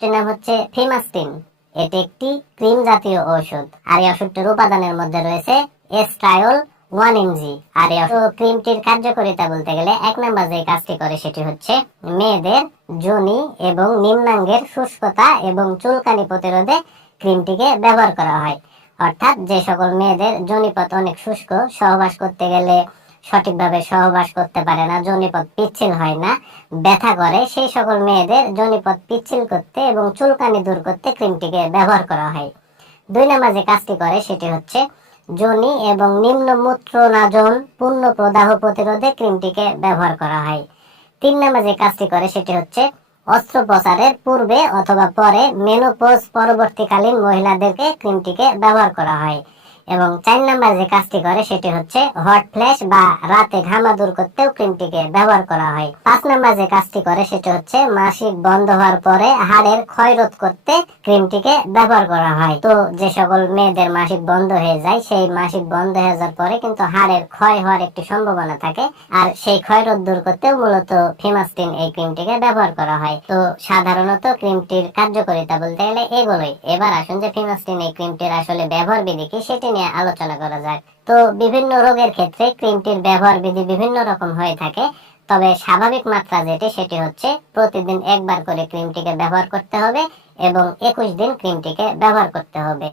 এটির নাম হচ্ছে ফিমাস্টিন এটি একটি ক্রিম জাতীয় ঔষধ। আর এই ওষুধটির উপাদানের মধ্যে রয়েছে এস্ট্রায়ল ওয়ান এমজি আর এই ক্রিমটির কার্যকারিতা বলতে গেলে এক নম্বর যে কাজটি করে সেটি হচ্ছে মেয়েদের যোনি এবং নিম্নাঙ্গের শুষ্কতা এবং চুলকানি প্রতিরোধে ক্রিমটিকে ব্যবহার করা হয়। অর্থাৎ যে সকল মেয়েদের জনিপথ অনেক শুষ্ক, সহবাস করতে গেলে সঠিকভাবে সহবাস করতে পারে না জনিপথ পিচ্ছিল হয় না, ব্যথা করে, সেই সকল মেয়েদের জনিপথ পিচ্ছিল করতে এবং চুলকানি দূর করতে ক্রিমটিকে ব্যবহার করা হয়। দুই নম্বর যে কাজটি করে সেটি হচ্ছে যোনি এবং নিম্ন মূত্রনাজন পূর্ণ প্রদাহ প্রতিরোধে ক্রিমটিকে ব্যবহার করা হয়। তিন নম্বর যে কাজটি করে সেটি হচ্ছে অস্ত্রোপচারের পূর্বে অথবা পরে মেনোপোজ পরবর্তীকালীন মহিলাদেরকে ক্রিমটিকে ব্যবহার করা হয়। এবং চার নাম্বার যে কাজটি করে সেটি হচ্ছে হট ফ্ল্যাশ বা রাতে ঘামা দূর করতেও ক্রিমটিকে ব্যবহার করা হয়। পাঁচ নাম্বার যে কাজটি করে সেটি হচ্ছে মাসিক বন্ধ হওয়ার পরে হাড়ের ক্ষয় রোধ করতে ক্রিমটিকে ব্যবহার করা হয়। তো যে সকল মেয়েদের মাসিক বন্ধ হয়ে যায়, সেই মাসিক বন্ধ হয়ে যাওয়ার পরে কিন্তু হাড়ের ক্ষয় হওয়ার একটি সম্ভাবনা থাকে আর সেই ক্ষয় রোধ দূর করতেও মূলত ফিমাস্টিন এই ক্রিমটিকে ব্যবহার করা হয়। তো সাধারণত ক্রিমটির কার্যকারিতা বলতে গেলে এগুলোই। এবার আসুন যে ফিমাস্টিন এই ক্রিমটির আসলে ব্যবহার বিধি কি, সেটি নিয়ে আলোচনা করা যাক। তো বিভিন্ন রোগের ক্ষেত্রে ক্রিমটির ব্যবহার বিধি বিভিন্ন রকম হয়ে থাকে। তবে স্বাভাবিক মাত্রা যেটি, সেটি হচ্ছে প্রতিদিন একবার করে ক্রিমটিকে ব্যবহার করতে হবে এবং একুশ দিন ক্রিমটিকে ব্যবহার করতে হবে।